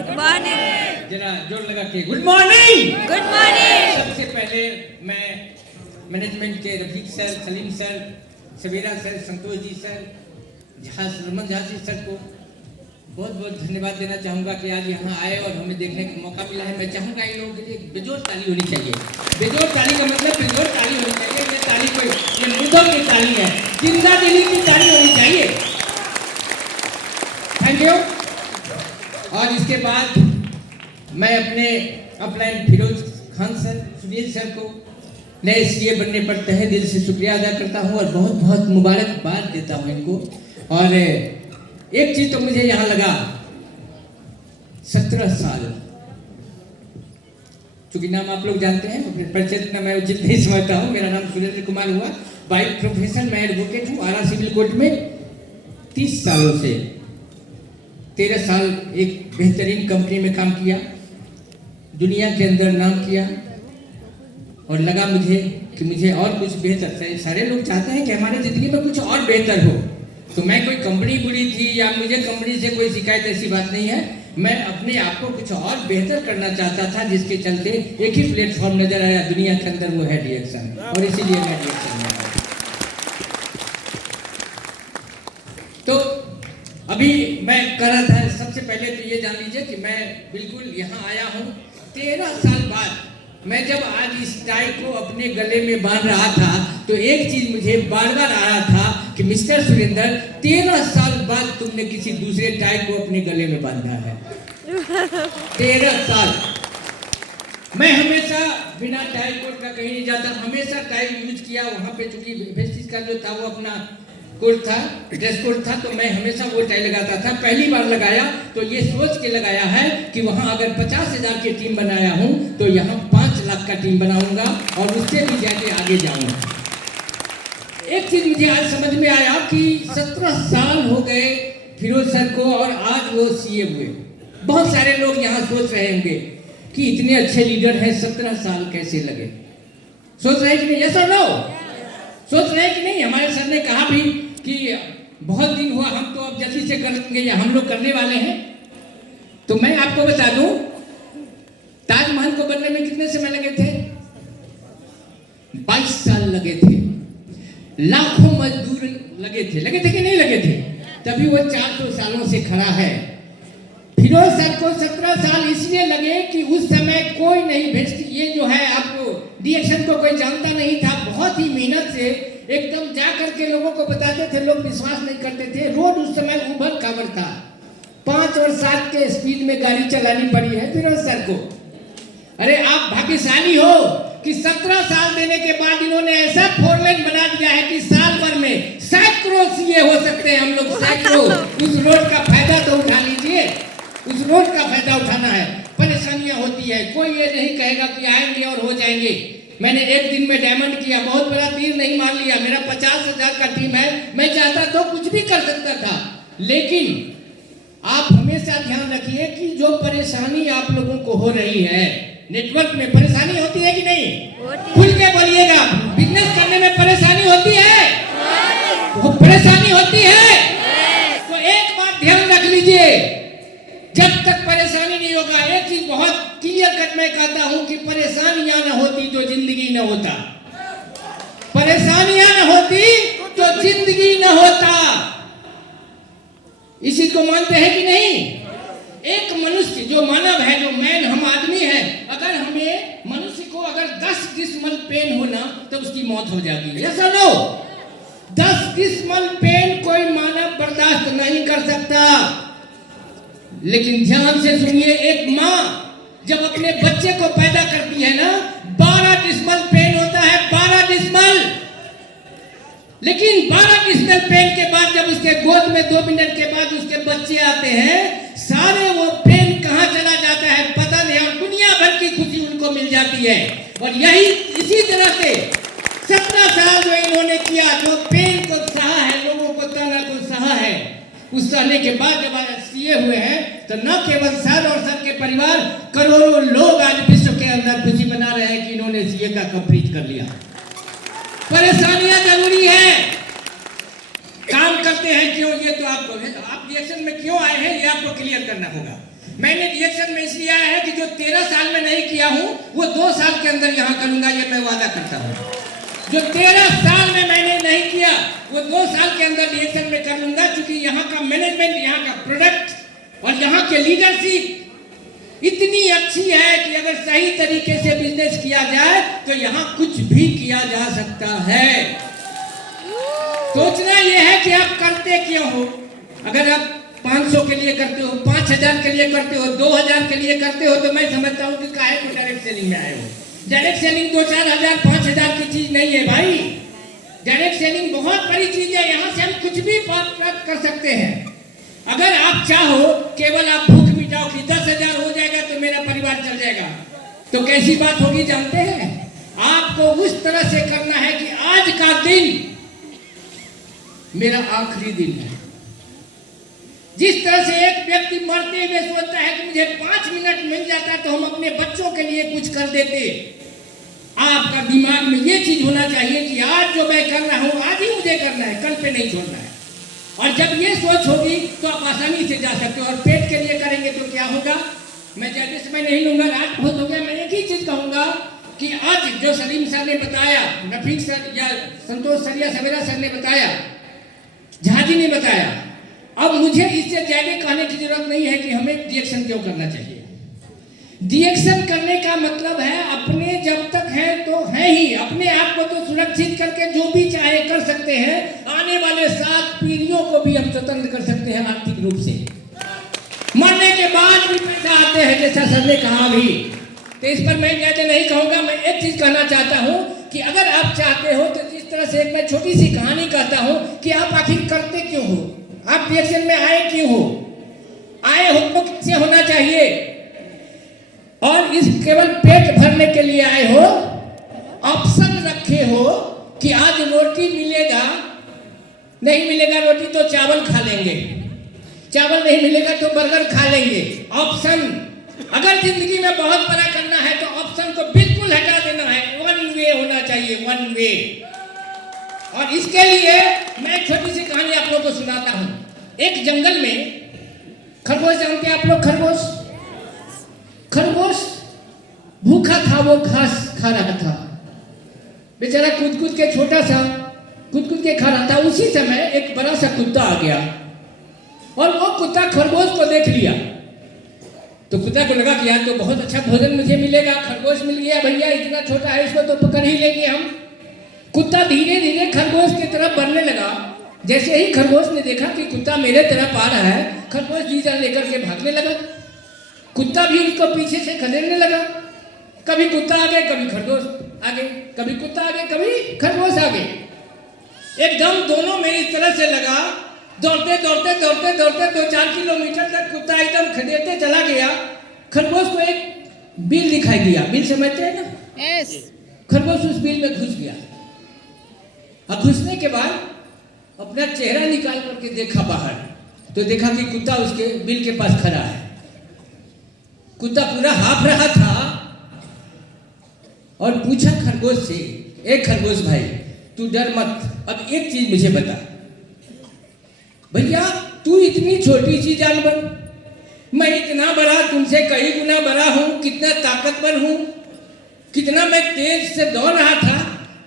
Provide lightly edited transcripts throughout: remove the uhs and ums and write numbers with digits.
Good morning. जरा जोर लगा के गुड मॉर्निंग। Good morning. सबसे पहले मैं मैनेजमेंट के रफीक सर, सलीम सर, सवेरा sir, Santosh ji sir, Raman Jha ji sir को बहुत बहुत धन्यवाद देना चाहूँगा कि आज यहाँ आए और हमें देखने का मौका मिला है। मैं चाहूँगा इन लोगों के लिए बेजोड़ ताली होनी चाहिए। बेजोड़ ताली का मतलब बेजोड़ ताली होनी चाहिए। ये ताली कोई ये मुर्दों की ताली है, जिंदा दिली की ताली होनी चाहिए। Thank you. और इसके बाद मैं अपने upline Firoz Khan sir, Sunil sir को नए सीए बनने पर तहे दिल से शुक्रिया अदा करता हूँ और बहुत बहुत मुबारकबाद देता हूँ इनको। और एक चीज तो मुझे यहाँ लगा, 17 साल, चूंकि नाम आप लोग जानते हैं तो फिर परिचय मैं उचित नहीं समझता हूँ। मेरा नाम सुरेंद्र कुमार हुआ, बाय प्रोफेशन मैं एडवोकेट हूँ। आरा सिविल कोर्ट में 30 सालों से 13 साल एक बेहतरीन कंपनी में काम किया, दुनिया के अंदर नाम किया और लगा मुझे कि मुझे और कुछ बेहतर, सारे लोग चाहते हैं कि हमारे जिंदगी में कुछ और बेहतर हो। तो मैं कोई कंपनी बुरी थी या मुझे कंपनी से कोई शिकायत, ऐसी बात नहीं है। मैं अपने आप को कुछ और बेहतर करना चाहता था, जिसके चलते एक ही प्लेटफॉर्म नजर आया दुनिया के अंदर, वो है डीएक्शन, और इसीलिए मैं डीएक्शन में आया। तो अभी मैं कर रहा था, सबसे पहले तो ये जान लीजिए कि मैं बिल्कुल यहाँ आया हूँ 13 साल बाद। मैं जब आज इस टाई को अपने गले में बांध रहा था तो एक चीज मुझे बार बार आ रहा था कि मिस्टर सुरेंद्र, 13 साल बाद तुमने किसी दूसरे टाई को अपने गले में बांधा है। 13 साल मैं हमेशा बिना टाई कोट का कहीं नहीं जाता, हमेशा टाई यूज किया। वहां पे चूंकि वेस्टिज का जो था वो अपना कोट था, ड्रेस कोड था, तो मैं हमेशा वो टाई लगाता था। पहली बार लगाया तो ये सोच के लगाया है कि वहां अगर 50,000 की टीम बनाया हूं तो यहाँ 5 लाख का टीम बनाऊंगा और उससे भी जाके आगे जाऊंगा। एक चीज मुझे आज समझ में आया कि 17 साल हो गए फिरोज सर को और आज वो सीए हुए। बहुत सारे लोग यहाँ सोच रहे होंगे कि इतने अच्छे लीडर हैं, 17 साल कैसे लगे। सोच रहे हैं कि नहीं? यस और नो? सोच रहे हैं कि नहीं? हमारे सर ने कहा भी कि बहुत दिन हुआ, हम तो अब जल्दी से करेंगे या हम लोग करने वाले हैं। तो मैं आपको बता दूं, ताजमहल को बनने में कितने समय लगे थे? 22 साल लगे थे। लाखों मजदूर लगे थे कि नहीं लगे थे? तभी वो 400 सालों से खड़ा है। फिरोज सर को 17 साल इसलिए लगे कि उस समय कोई नहीं भेजती, ये जो है आपको डीएक्शन को कोई जानता नहीं था। बहुत ही मेहनत से एकदम जा करके लोगों को बताते थे, लोग विश्वास नहीं करते थे। रोड उस समय उबड़ खाबड़ था, 5 और 7 के स्पीड में गाड़ी चलानी पड़ी है फिरोज सर को। अरे आप भाग्यशाली हो कि 17 साल देने के बाद इन्होंने ऐसा 4 लेन बना दिया है कि साल भर में सैकड़ों सीए हो सकते हैं हम लोग, सैकड़ों। उस रोड का फायदा तो उठा लीजिए, उस रोड का फायदा उठाना है। परेशानियां होती है, कोई ये नहीं कहेगा कि आएंगे और हो जाएंगे। मैंने एक दिन में डायमंड किया, बहुत बड़ा तीर नहीं मार लिया। मेरा 50,000 का टीम है, मैं चाहता तो कुछ भी कर सकता था। लेकिन आप हमेशा ध्यान रखिए कि जो परेशानी आप लोगों को हो रही है, नेटवर्क में परेशानी होती है कि नहीं? खुल के बोलिएगा। बिजनेस करने में परेशानी होती है? वो परेशानी होती है तो एक बात ध्यान रख लीजिए, जब तक परेशानी नहीं होगा, एक चीज बहुत क्लियर कट मैं कहता हूं कि परेशानियां न होती तो जिंदगी न होता। परेशानियां न होती तो जिंदगी न होता। इसी को मानते हैं कि नहीं? एक मनुष्य जो मानव है, जो मैन, हम आदमी है, अगर हमें मनुष्य को अगर 10 डिसमल पेन होना तो उसकी मौत हो जाती है। यस और नो? 10 डिसमल पेन कोई मानव बर्दाश्त नहीं कर सकता। लेकिन ध्यान से सुनिए, एक माँ जब अपने बच्चे को पैदा करती है ना, 12 डिसमल पेन होता है, 12 डिसमल। लेकिन 12 डिसमल पेन के बाद जब उसके गोद में 2 मिनट के बाद उसके बच्चे आते हैं, सारे वो पेन कहाँ चला जाता है पता नहीं, और दुनिया भर की खुशी उनको मिल जाती है। और यही इसी तरह से 17 साल जो इन्होंने किया, जो पेन को सहा है, लोगों को ताना को सहा है, उस सहने के बाद जब आज सीए हुए हैं तो न केवल सर और सर के परिवार, करोड़ों लोग आज विश्व के अंदर खुशी मना रहे हैं कि इन्होंने सीए का कंप्लीट कर लिया। परेशानियां जरूरी है, काम करते हैं क्यों, ये तो आपको, आप रिएक्शन में क्यों आए हैं ये आपको क्लियर करना होगा। मैंने रिएक्शन में इसलिए आया है कि जो 13 साल में नहीं किया हूं वो 2 साल के अंदर यहां करूंगा, ये मैं वादा करता हूं। जो 13 साल में मैंने नहीं किया वो 2 साल के अंदर रिएक्शन में कर लूंगा, क्योंकि यहाँ का मैनेजमेंट, यहाँ का प्रोडक्ट और यहाँ के लीडरशिप इतनी अच्छी है कि अगर सही तरीके से बिजनेस किया जाए तो यहाँ कुछ भी किया जा सकता है। सोचना यह है कि आप करते क्यों हो। अगर आप 500 के लिए करते हो, 5000 के लिए करते हो, 2000 के लिए करते हो, तो मैं समझता हूँ कि काहे को डायरेक्ट सेलिंग में आए हो। डायरेक्ट सेलिंग 2-4 हजार 5,000 की चीज नहीं है भाई। डायरेक्ट सेलिंग बहुत बड़ी चीज है, यहाँ से हम कुछ भी प्राप्त कर सकते हैं। अगर आप चाहो केवल आप भूख मिटाओ कि 10,000 हो जाएगा तो मेरा परिवार चल जाएगा, तो कैसी बात होगी जानते हैं? आपको उस तरह से करना है कि आज का दिन मेरा आखिरी दिन है। जिस तरह से एक व्यक्ति मरते हुए सोचता है कि मुझे 5 मिनट मिल जाता तो हम अपने बच्चों के लिए कुछ कर देते, आपका दिमाग में ये चीज होना चाहिए कि आज जो मैं कर रहा हूं आज ही मुझे करना है, कल पे नहीं छोड़ना है। और जब ये सोच होगी तो आप आसानी से जा सकते हो। और पेट के लिए करेंगे तो क्या होगा, मैं ज्यादा समय नहीं लूंगा, रात बहुत हो गया। मैं एक ही चीज कहूंगा कि आज जो सलीम सर ने बताया, रफीक सर या संतोष सर या सवेरा सर ने बताया, झाजी ने बताया, अब मुझे इससे ज्यादा कहने की जरूरत नहीं है कि हमें रिएक्शन क्यों करना चाहिए। रिएक्शन करने का मतलब है अपने जब तक है तो है ही, अपने आप को तो सुरक्षित करके जो भी चाहे कर सकते हैं। आने वाले 7 पीढ़ियों को भी हम स्वतंत्र कर सकते हैं आर्थिक रूप से। मरने के बाद भी पैसा आते हैं जैसा सर ने कहा भी, तो इस पर मैं ज्यादा नहीं कहूंगा। मैं एक चीज कहना चाहता हूं कि अगर आप चाहते हो तो जिस तरह से एक मैं छोटी सी कहानी कहता हूं कि आप आखिर करते क्यों हो, आप रिएक्शन में आए क्यों हो, आए हो तो किससे होना चाहिए, और इस केवल पेट भरने के लिए आए हो, ऑप्शन रखे हो कि आज रोटी मिलेगा, नहीं मिलेगा रोटी तो चावल खा लेंगे, चावल नहीं मिलेगा तो बर्गर खा लेंगे। ऑप्शन, अगर जिंदगी में बहुत बड़ा करना है तो ऑप्शन को बिल्कुल हटा देना है, वन वे होना चाहिए, वन वे। और इसके लिए मैं एक छोटी सी कहानी आप लोगों को सुनाता हूं। एक जंगल में खरगोश, जानते हैं आप लोग खरगोश? खरगोश भूखा था, वो घास खा रहा था, बेचारा कूद कूद के छोटा सा कूद कूद के खा रहा था। उसी समय एक बड़ा सा कुत्ता आ गया और वो कुत्ता खरगोश को देख लिया। तो कुत्ता को लगा कि यार तो बहुत अच्छा भोजन मुझे मिलेगा, खरगोश मिल गया भैया, इतना छोटा है इसको तो पकड़ ही लेंगे हम। कुत्ता धीरे धीरे खरगोश की तरफ बढ़ने लगा। जैसे ही खरगोश ने देखा कि कुत्ता मेरे तरफ आ रहा है, खरगोश जी जान लेकर के भागने लगा। कुत्ता भी उसको पीछे से खदेड़ने लगा। कभी कुत्ता आगे, कभी खरगोश आगे, कभी कुत्ता आगे, कभी खरगोश आगे। एकदम दोनों में इस तरह से लगा, दौड़ते दौड़ते दौड़ते दौड़ते 2-4 किलोमीटर तक कुत्ता एकदम खदेड़ते चला गया। खरगोश को एक बिल दिखाई दिया, बिल समझते हैं ना? yes. खरगोश उस बिल में घुस गया और घुसने के बाद अपना चेहरा निकाल करके देखा बाहर, तो देखा कि कुत्ता उसके बिल के पास खड़ा है। कुत्ता पूरा हाफ रहा था और पूछा खरगोश से, एक खरगोश भाई तू डर मत, अब एक चीज मुझे बता, भैया तू इतनी छोटी सी जानवर, मैं इतना बड़ा, तुमसे कई गुना बड़ा हूं, कितना ताकतवर हूं, कितना मैं तेज से दौड़ रहा था,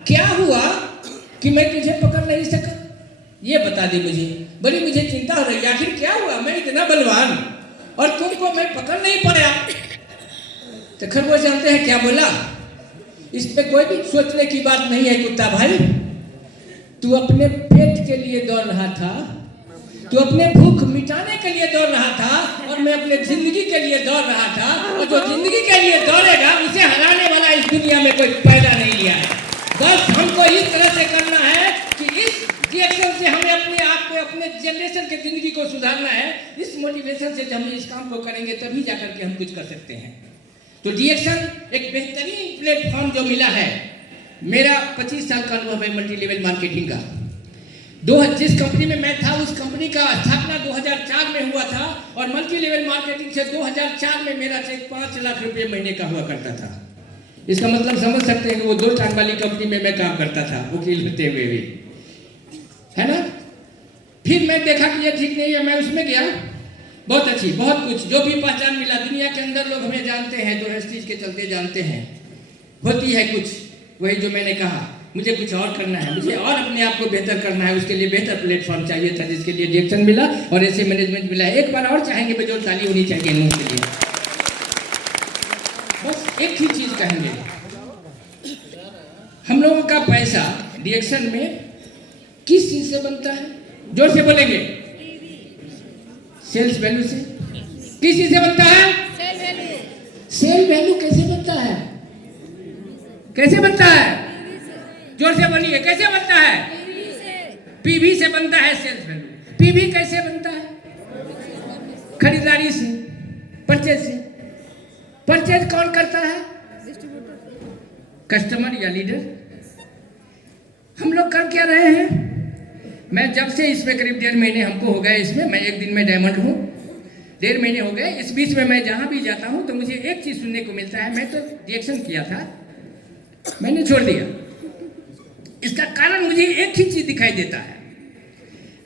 क्या हुआ कि मैं तुझे पकड़ नहीं सका, ये बता दे मुझे। बड़ी मुझे चिंता हो रही है, आखिर क्या हुआ, मैं इतना बलवान और तुमको मैं पकड़ नहीं पाया। तो खरगोश जानते हैं क्या बोला, इसमें कोई भी सोचने की बात नहीं है कुत्ता भाई, तू अपने पेट के लिए दौड़ रहा था, तू अपने भूख मिटाने के लिए दौड़ रहा था, और मैं अपने जिंदगी के लिए दौड़ रहा था। और जो जिंदगी के लिए दौड़ेगा उसे हराने वाला इस दुनिया में कोई पैदा नहीं लिया है। बस हमको इस तरह से करना है कि इस रिएक्शन से हमें अपने आप को, अपने जनरेशन की जिंदगी को सुधारना है। इस मोटिवेशन से जब हम इस काम को करेंगे तभी जाकर के हम कुछ कर सकते हैं। तो रिएक्शन एक बेहतरीन प्लेटफॉर्म जो मिला है। मेरा 25 साल का अनुभव है मल्टी लेवल मार्केटिंग का। जिस कंपनी में मैं था उस कंपनी का स्थापना 2004 में हुआ था, और मल्टी लेवल मार्केटिंग से 2004 में मेरा चेक 5 लाख रुपए महीने का हुआ करता था। इसका मतलब समझ सकते हैं कि वो 2 टांग वाली कंपनी में मैं काम करता था, वकील होते हुए भी, है ना। फिर मैं देखा कि ये ठीक नहीं है, मैं उसमें गया, बहुत अच्छी, बहुत कुछ जो भी पहचान मिला। दुनिया के अंदर लोग हमें जानते हैं, जो हेस्टीज के चलते जानते हैं। होती है कुछ, वही जो मैंने कहा, मुझे कुछ और करना है, मुझे और अपने आप को बेहतर करना है, उसके लिए बेहतर प्लेटफॉर्म चाहिए था, जिसके लिए डायरेक्शन मिला और ऐसे मैनेजमेंट मिला है। एक बार और चाहेंगे, बेजोड़ ताली होनी चाहिए इन लोगों के लिए। बस एक ही चीज कहेंगे, हम लोगों का पैसा डायरेक्शन में किस चीज से बनता है? जोर से बोलेंगे। सेल्स वैल्यू से। किस चीज से बनता है? सेल वैल्यू कैसे बनता है? कैसे बनता है? जोर से बोलिए, कैसे बनता है? पीवी से बनता है सेल्स वैल्यू। पीवी कैसे बनता है? खरीदारी से, परचेज से। परचेज कौन करता है? कस्टमर या लीडर। हम लोग कर क्या रहे हैं? मैं जब से इसमें करीब 1.5 महीने हमको हो गए, इसमें मैं एक दिन में डायमंड हूँ, 1.5 महीने हो गए। इस बीच में मैं जहाँ भी जाता हूँ तो मुझे एक चीज़ सुनने को मिलता है। मैं तो रिएक्शन किया था, मैंने छोड़ दिया। इसका कारण मुझे एक ही चीज़ दिखाई देता है,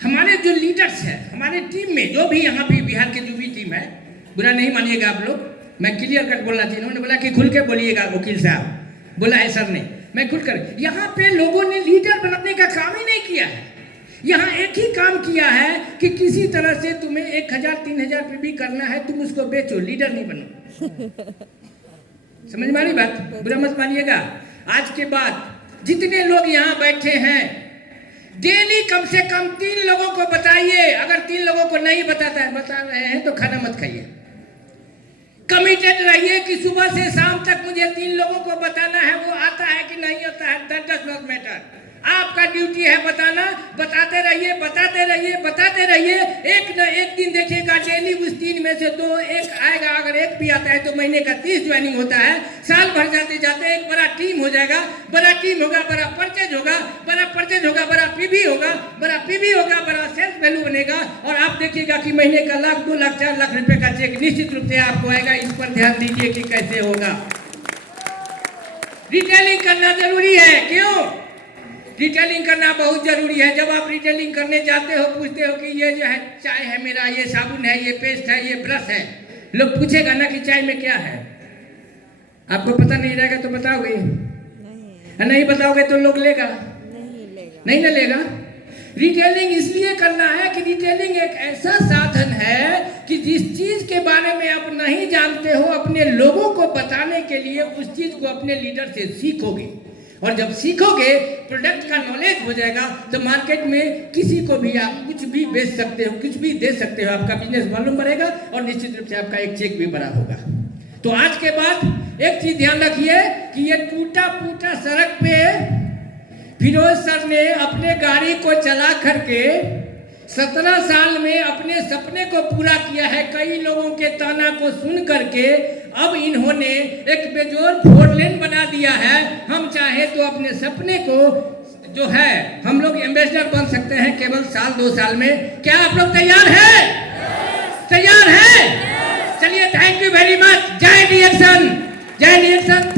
हमारे जो लीडर्स हैं, हमारे टीम में जो भी यहाँ भी बिहार की जो भी टीम है, बुरा नहीं मानिएगा आप लोग, मैं क्लियर कट बोलना चाहिए। उन्होंने बोला कि खुल के बोलिएगा, वकील साहब बोला है सर ने, मैं खुलकर। यहाँ पे लोगों ने लीडर बनाने का काम ही नहीं किया है। यहाँ एक ही काम किया है कि किसी तरह से तुम्हें 1000-3000 पे भी करना है, तुम उसको बेचो, लीडर नहीं बनो। समझ में आ रही बात? बुरा मत मानिएगा। आज के बाद जितने लोग यहाँ बैठे हैं, डेली कम से कम 3 लोगों को बताइए। अगर 3 लोगों को नहीं बता रहे हैं तो खाना मत खाइए। कमिटेड रहिए कि सुबह से शाम तक मुझे 3 लोगों को बताना है। वो आता है कि नहीं आता है, दैट डज नॉट मैटर। आपका ड्यूटी है बताना। बताते रहिए, बताते रहिए, बताते रहिए। एक न एक दिन देखिएगा, डेली उस 3 में से 2 एक आएगा। अगर एक भी आता है तो महीने का 30 ज्वाइनिंग होता है। साल भर जाते जाते एक बड़ा टीम हो जाएगा। बड़ा टीम होगा, बड़ा परचेज होगा, बड़ा परचेज होगा, बड़ा पीवी होगा, बड़ा पीवी होगा, बड़ा सेल्स वैल्यू बनेगा। और आप देखिएगा कि महीने का 1 लाख, 2 लाख, 4 लाख रुपए का चेक निश्चित रूप से आपको आएगा। इस पर ध्यान दीजिए कि कैसे होगा। रिटेलिंग करना जरूरी है। क्यों? रिटेलिंग करना बहुत जरूरी है। जब आप रिटेलिंग करने जाते हो, पूछते हो कि ये जो है चाय है मेरा, ये साबुन है, ये पेस्ट है, ये ब्रश है, लोग पूछेगा ना कि चाय में क्या है। आपको पता नहीं रहेगा तो बताओगे? नहीं बताओगे तो लोग लेगा? नहीं ना लेगा। रिटेलिंग इसलिए करना है कि रिटेलिंग एक ऐसा साधन है कि जिस चीज के बारे में आप नहीं जानते हो, अपने लोगों को बताने के लिए उस चीज को अपने लीडर से सीखोगे। और जब सीखोगे, प्रोडक्ट का नॉलेज हो जाएगा, तो मार्केट में किसी को भी आप कुछ भी बेच सकते हो, कुछ भी दे सकते हो। आपका बिजनेस वॉल्यूम बढ़ेगा और निश्चित रूप से आपका एक चेक भी बड़ा होगा। तो आज के बाद एक चीज ध्यान रखिए कि ये टूटा फूटा सड़क पे फिरोज सर ने अपने गाड़ी को चला करके 17 साल में अपने सपने को पूरा किया है। कई लोगों के ताना को सुन करके अब इन्होंने एक बेजोड़ 4 लेन बना दिया है। हम चाहे तो अपने सपने को जो है हम लोग एम्बेसडर बन सकते हैं केवल 1-2 साल में। क्या आप लोग तैयार हैं? तैयार हैं? चलिए, थैंक यू वेरी मच। जय डायरेक्शन, जय डायरेक्शन।